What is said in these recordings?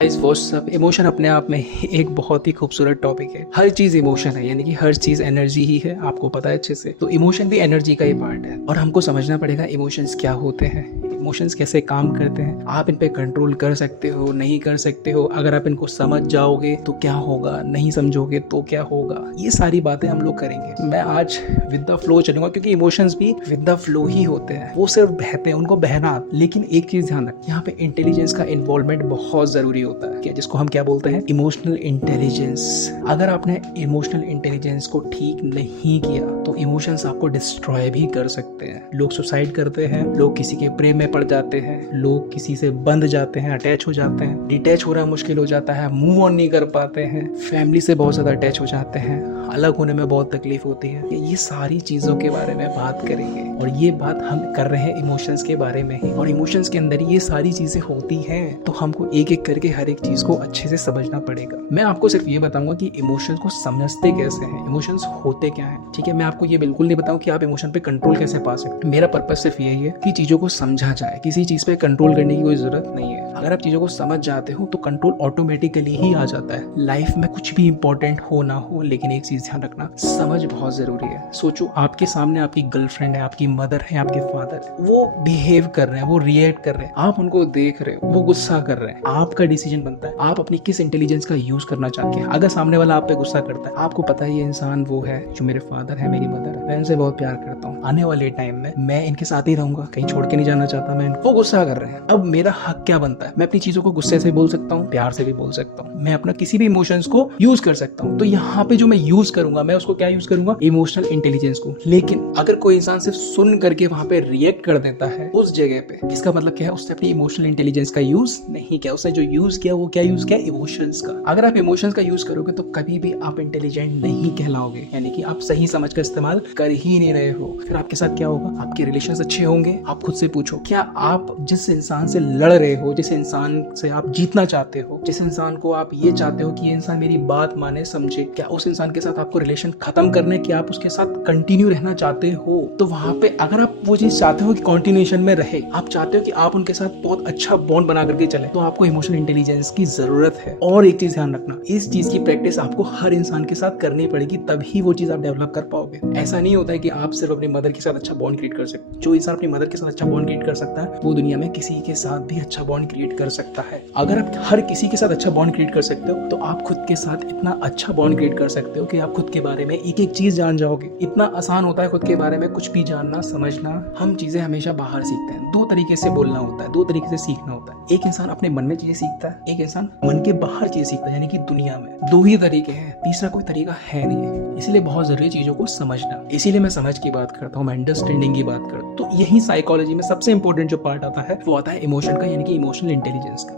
इस WhatsApp emotion अपने आप में ही एक बहुत ही खूबसूरत टॉपिक है। हर चीज इमोशन है, यानी कि हर चीज एनर्जी ही है, आपको पता है अच्छे से। तो इमोशन भी एनर्जी का ही पार्ट है और हमको समझना पड़ेगा इमोशंस क्या होते हैं, इमोशंस कैसे काम करते हैं। आप इन पे कंट्रोल कर सकते हो, नहीं कर सकते हो। अगर आप इनको समझ जाओगे तो क्या होगा, नहीं समझोगे तो क्या होगा, ये सारी बातें हम लोग करेंगे। मैं आज विद द फ्लो चलूंगा, क्योंकि इमोशंस भी विद द फ्लो ही होते हैं, वो सिर्फ बहते हैं, उनको बहना। लेकिन एक चीज ध्यान रख, यहाँ पे इंटेलिजेंस का इन्वॉल्वमेंट बहुत जरूरी होता है, क्या जिसको हम क्या बोलते हैं, इमोशनल इंटेलिजेंस। अगर आपने इमोशनल इंटेलिजेंस को ठीक नहीं किया तो इमोशंस आपको डिस्ट्रॉय भी कर सकते हैं। लोग सुसाइड करते हैं, लोग किसी के प्रेम में पड़ जाते हैं, लोग किसी से बंध जाते हैं, अटैच हो जाते हैं, डिटैच होना मुश्किल हो जाता है, मूव ऑन नहीं कर पाते हैं, फैमिली से बहुत ज्यादा अटैच हो जाते हैं, अलग होने में बहुत तकलीफ होती है। ये सारी चीजों के बारे में बात करेंगे और ये बात हम कर रहे हैं इमोशंस के बारे में ही। और इमोशंस के अंदर ये सारी चीजें होती हैं, तो हमको एक एक करके हर एक चीज को अच्छे से समझना पड़ेगा। मैं आपको सिर्फ ये बताऊंगा कि इमोशंस को समझते कैसे हैं, इमोशंस होते क्या हैं, ठीक है। मैं आपको ये बिल्कुल नहीं बताऊं कि आप इमोशन पे कंट्रोल कैसे पा सकते। मेरा पर्पस सिर्फ यही है कि चीजों को समझा जाए, किसी चीज पे कंट्रोल करने की कोई जरूरत नहीं है। अगर आप चीजों को समझ जाते हो तो कंट्रोल ऑटोमेटिकली ही आ जाता है। लाइफ में कुछ भी इंपॉर्टेंट हो ना हो, लेकिन एक चीज ध्यान रखना, समझ बहुत जरूरी है। सोचो, आपके सामने आपकी गर्लफ्रेंड है, आपकी मदर है, आपके फादर, वो बिहेव कर रहे हैं, वो रिएक्ट कर रहे हैं, आप उनको देख रहे हो, वो गुस्सा कर रहे हैं। आपका डिसीजन बनता है आप अपनी किस इंटेलिजेंस का यूज करना चाहते हैं। अगर सामने वाला आप पे गुस्सा करता है, आपको पता है ये इंसान वो है जो मेरे फादर है, मेरी मदर है, मैं इनसे बहुत प्यार करता हूँ, आने वाले टाइम में मैं इनके साथ ही रहूंगा, कहीं छोड़ के नहीं जाना चाहता मैं इनको। वो गुस्सा कर रहे हैं, अब मेरा हक क्या बनता है, मैं अपनी चीजों को गुस्से से बोल सकता हूँ, प्यार से भी बोल सकता हूँ, मैं अपना किसी भी इमोशंस को यूज कर सकता हूँ। तो यहाँ पे जो मैं यूज करूंगा, मैं उसको क्या यूज करूंगा, इमोशनल इंटेलिजेंस को। लेकिन अगर कोई इंसान सिर्फ सुन करके वहां पे रिएक्ट कर देता है उस जगह पे, इसका मतलब क्या है, उसने अपनी इमोशनल इंटेलिजेंस का यूज नहीं किया। उसने जो यूज किया वो क्या यूज किया, इमोशंस का। अगर आप इमोशंस का यूज करोगे तो कभी भी आप इंटेलिजेंट नहीं कहलाओगे, यानी कि आप सही समझ का इस्तेमाल कर ही नहीं रहे हो। फिर आपके साथ क्या होगा, आपके रिलेशंस अच्छे होंगे। आप खुद से पूछो, क्या आप जिस इंसान से लड़ रहे हो, जिस इंसान से आप जीतना चाहते हो, जिस इंसान को आप ये चाहते हो कि ये इंसान मेरी बात माने, समझे, क्या उस इंसान के साथ आपको रिलेशन खत्म करने की, आप उसके साथ कंटिन्यू रहना चाहते हो? तो वहां पे अगर आप वो चीज चाहते हो कि कंटिन्यूएशन में रहे, आप चाहते हो कि आप उनके साथ बहुत अच्छा बॉन्ड बना करके चले, तो आपको इमोशनल इंटेलिजेंस की जरूरत है। और एक चीज ध्यान रखना, इस चीज की प्रैक्टिस आपको हर इंसान के साथ करनी पड़ेगी, तभी वो चीज आप डेवलप कर पाओगे। ऐसा नहीं होता है कि आप सिर्फ अपनी मदर के साथ अच्छा बॉन्ड क्रिएट कर सकते। जो इंसान अपनी मदर के साथ अच्छा बॉन्ड क्रिएट कर सकता है, वो दुनिया में किसी के साथ भी अच्छा बॉन्ड क्रिएट कर सकता है। अगर आप हर किसी के साथ अच्छा बॉन्ड क्रिएट कर सकते हो, तो आप खुद के साथ इतना अच्छा बॉन्ड क्रिएट कर सकते हो कि आप खुद के बारे में एक एक चीज जान जाओगे। इतना आसान होता है खुद के बारे में कुछ भी जानना, समझना। हम चीजें हमेशा बाहर सीखते हैं, दो तरीके से बोलना होता है, दो तरीके से सीखना होता है। एक इंसान अपने मन में चीजें सीखता है, एक इंसान मन के बाहर चीजें सीखता है, यानी कि दुनिया में। दो ही तरीके हैं, तीसरा कोई तरीका है नहीं है। इसलिए बहुत जरूरी है चीजों को समझना। इसीलिए मैं समझ की बात करता हूँ, मैं अंडरस्टैंडिंग की बात करता हूँ। तो यही साइकोलॉजी में सबसे इंपॉर्टेंट जो पार्ट आता है वो आता है इमोशन का, यानी कि इमोशनल इंटेलिजेंस का।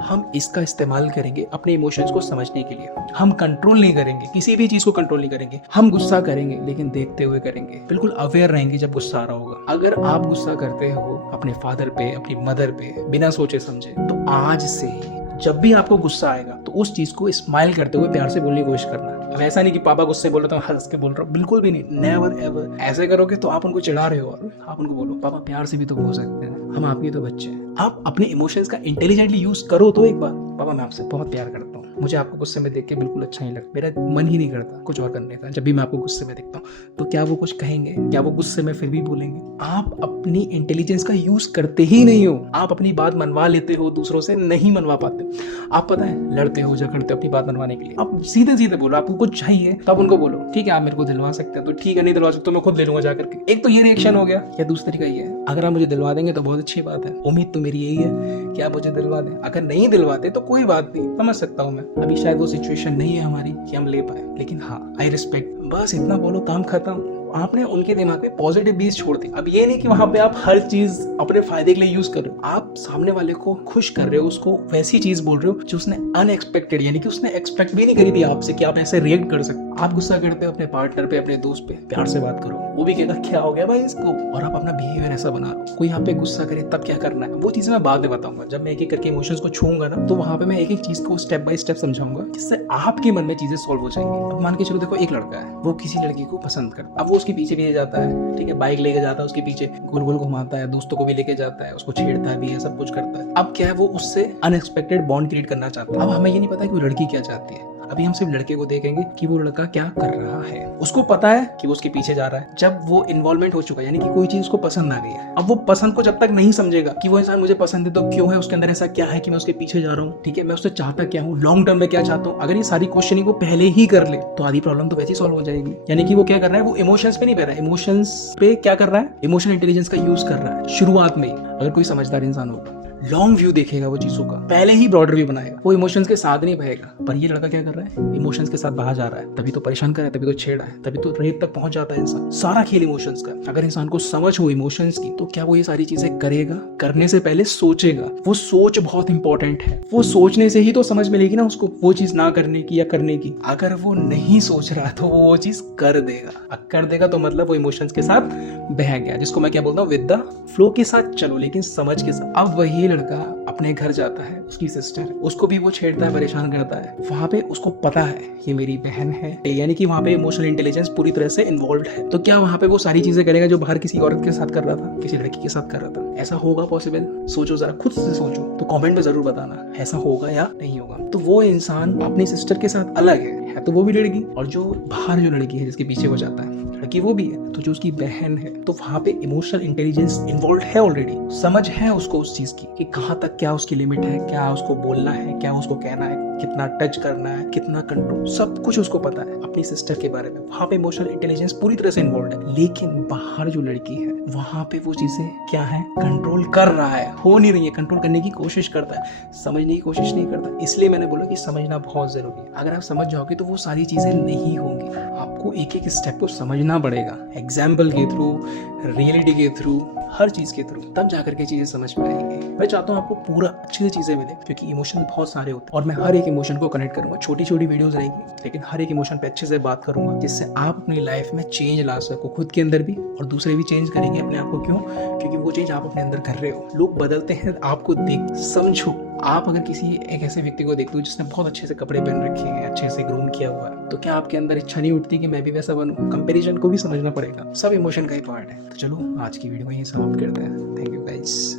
हम इसका इस्तेमाल करेंगे अपने इमोशंस को समझने के लिए। हम कंट्रोल नहीं करेंगे, किसी भी चीज को कंट्रोल नहीं करेंगे। हम गुस्सा करेंगे लेकिन देखते हुए करेंगे, बिल्कुल अवेयर रहेंगे जब गुस्सा आ रहा होगा। अगर आप गुस्सा करते हो अपने फादर पे, अपनी मदर पे, बिना सोचे समझे, तो आज से ही जब भी आपको गुस्सा आएगा तो उस चीज को स्माइल करते हुए प्यार से बोलने की कोशिश करना। अब ऐसा नहीं कि पापा गुस्से बोल रहे तो हंस के बोल रहा हूँ, बिल्कुल भी नहीं, नेवर एवर। ऐसे करोगे तो आप उनको चिढ़ा रहे हो। और आप उनको बोलो, पापा प्यार से भी तो बोल सकते हैं, हम आपके तो बच्चे हैं। आप अपने इमोशंस का इंटेलिजेंटली यूज करो तो एक बार, पापा मैं आपसे बहुत प्यार करता हूँ, मुझे आपको गुस्से में देख के बिल्कुल अच्छा नहीं लगता, मेरा मन ही नहीं करता कुछ और करने का जब भी मैं आपको गुस्से में देखता हूँ। तो क्या वो कुछ कहेंगे? क्या वो गुस्से में फिर भी बोलेंगे? आप अपनी इंटेलिजेंस का यूज करते ही नहीं हो। आप अपनी बात मनवा लेते हो, दूसरों से नहीं मनवा पाते। आप पता है लड़ते हो, झगड़ते हो अपनी बात मनवाने के लिए। आप सीधे सीधे बोलो, आपको कुछ चाहिए तब उनको बोलो, ठीक है आप मेरे को दिलवा सकते हैं तो ठीक है, नहीं दिलवा सकते तो मैं खुद ले लूंगा जाकर के। एक तो ये रिएक्शन हो गया। या दूसरा तरीका ये है, अगर आप मुझे दिलवा देंगे तो बहुत अच्छी बात है, उम्मीद तो मेरी यही है कि आप मुझे दिलवा दें। अगर नहीं दिलवाते तो कोई बात नहीं, समझ सकता हूँ मैं, अभी शायद वो सिचुएशन नहीं है हमारी कि हम ले पाए, लेकिन हाँ आई रिस्पेक्ट। बस इतना बोलो, काम खत्म। आपने उनके दिमाग में पॉजिटिव बीज छोड़ दी। अब ये नहीं कि वहां पे आप हर चीज अपने फायदे के लिए यूज कर रहे हो। आप सामने वाले को खुश कर रहे हो, उसको वैसी चीज बोल रहे हो जो उसने अनएक्सपेक्टेड, यानी कि उसने एक्सपेक्ट भी नहीं करी थी आपसे कि आप ऐसे रिएक्ट कर सकते। आप गुस्सा करते हो अपने पार्टनर पे, अपने दोस्त पे, प्यार से बात करो, वो भी कहेगा क्या हो गया भाई इसको, और आप अपना बिहेवियर ऐसा बना लो। कोई आप पे गुस्सा करे तब क्या करना है, वो चीजें मैं बाद में बताऊंगा। जब मैं एक एक करके इमोशंस को छूंगा ना, तो वहां पे मैं एक एक चीज को स्टेप बाय स्टेप समझाऊंगा, जिससे आपके मन में चीजें सॉल्व हो जाएंगी। अब मान के चलो, देखो एक लड़का है, वो किसी लड़की को पसंद करता, अब वो उसके पीछे भी जाता है, ठीक है, बाइक लेके जाता है, उसके पीछे गोल गोल घुमाता है, दोस्तों को भी लेके जाता है, उसको छेड़ता भी है, सब कुछ करता है। अब क्या है, वो उससे अनएक्सपेक्टेड बॉन्ड क्रिएट करना चाहता है। अब हमें ये नहीं पता कि वो लड़की क्या चाहती है। अभी हम सिर्फ लड़के को देखेंगे कि वो लड़का क्या कर रहा है। उसको पता है कि वो उसके पीछे जा रहा है। जब वो इन्वॉल्वमेंट हो चुका है, यानी कि कोई चीज उसको पसंद आ गई है, अब वो पसंद को जब तक नहीं समझेगा कि वो इंसान मुझे पसंद है तो क्यों है, उसके अंदर ऐसा क्या है कि मैं उसके पीछे जा रहा हूँ, ठीक है, मैं उससे चाहता क्या हूँ, लॉन्ग टर्म में क्या चाहता हूँ, अगर ये सारी क्वेश्चनिंग वो पहले ही कर ले तो आधी प्रॉब्लम तो वैसे ही सॉल्व हो जाएगी। यानी कि वो क्या कर रहा है, वो इमोशंस पे नहीं बह रहा है, इमोशंस पे क्या कर रहा है, इमोशनल इंटेलिजेंस का यूज कर रहा है शुरुआत में ही। अगर कोई समझदार इंसान होगा, लॉन्ग व्यू देखेगा वो चीजों का, पहले ही ब्रॉडर व्यू बनाएगा, वो इमोशंस के साथ नहीं बहेगा। पर ये लड़का क्या कर रहा है, इमोशंस के साथ बहा जा रहा है, तभी तो परेशान कर रहा है, तभी तो छेड़ा है, तभी तो रेत तक पहुंच जाता है इंसान। सारा खेल इमोशंस का। अगर इंसान को समझ हो इमोशंस की, तो क्या वो ये सारी चीजें करेगा, करने से पहले सोचेगा। वो सोच बहुत इंपॉर्टेंट है। वो सोचने से ही तो समझ मिलेगी ना उसको, वो चीज ना करने की या करने की। अगर वो नहीं सोच रहा तो वो चीज कर देगा। कर देगा तो मतलब वो इमोशंस के साथ बह गया, जिसको मैं क्या बोलता हूँ, विद द फ्लो के साथ चलो, लेकिन समझ के साथ। अब वही लड़का अपने घर जाता है, उसकी सिस्टर, उसको भी वो छेड़ता है, परेशान करता है। वहां पे उसको पता है ये मेरी बहन है, यानी कि वहां पे इमोशनल इंटेलिजेंस पूरी तरह से इन्वॉल्व है। तो क्या वहां पे वो सारी चीजें करेगा जो बाहर किसी औरत के साथ कर रहा था, किसी लड़की के साथ कर रहा था? ऐसा होगा पॉसिबल? सोचो जरा, खुद से सोचो, तो कमेंट में जरूर बताना ऐसा होगा या नहीं होगा। तो वो इंसान अपनी सिस्टर के साथ अलग है तो वो भी लड़की, और जो बाहर जो लड़की है जिसके पीछे वो जाता है, लड़की वो भी है। तो जो उसकी बहन है, तो वहां पे इमोशनल इंटेलिजेंस इन्वॉल्व है ऑलरेडी, समझ है उसको उस चीज की कि कहाँ तक क्या उसकी लिमिट है, क्या उसको बोलना है, क्या उसको कहना है, कितना टच करना है, कितना कंट्रोल, सब कुछ उसको पता है अपनी सिस्टर के बारे में। वहां पे इमोशनल इंटेलिजेंस पूरी तरह से इन्वॉल्व है। लेकिन बाहर जो लड़की है, वहां पे वो चीजें क्या है, कंट्रोल कर रहा है, हो नहीं रही है, कंट्रोल करने की कोशिश करता है, समझने की कोशिश नहीं करता। इसलिए मैंने बोला कि समझना बहुत जरूरी है। अगर आप समझ जाओगे तो वो सारी चीजें नहीं होंगी। आपको एक एक स्टेप को समझना पड़ेगा, एग्जाम्पल के थ्रू, रियलिटी के थ्रू, हर चीज के थ्रू, तब जाकर के चीजें समझ में आएंगी। मैं चाहता हूँ आपको पूरा अच्छी चीजें मिले, क्योंकि इमोशन बहुत सारे होते हैं और मैं हर एक इमोशन को कनेक्ट करूंगा। छोटी छोटी वीडियोस रहेंगी, लेकिन हर एक इमोशन पे अच्छे से बात करूंगा, जिससे आप अपनी लाइफ में चेंज ला सको, खुद के अंदर भी, और दूसरे भी चेंज करेंगे अपने आप को। क्यों? क्योंकि वो चेंज आप अपने अंदर कर रहे हो। लोग बदलते हैं आपको देख। समझो, आप अगर किसी एक ऐसे व्यक्ति को देखते हो जिसने बहुत अच्छे से कपड़े पहन रखे हैं, अच्छे से ग्रूम किया हुआ है, तो क्या आपके अंदर इच्छा नहीं उठती कि मैं भी वैसा बनूं? कंपैरिजन को भी समझना पड़ेगा, सब इमोशन का ही पार्ट है। तो चलो आज की वीडियो में ये समाप्त करते हैं। Thank you guys.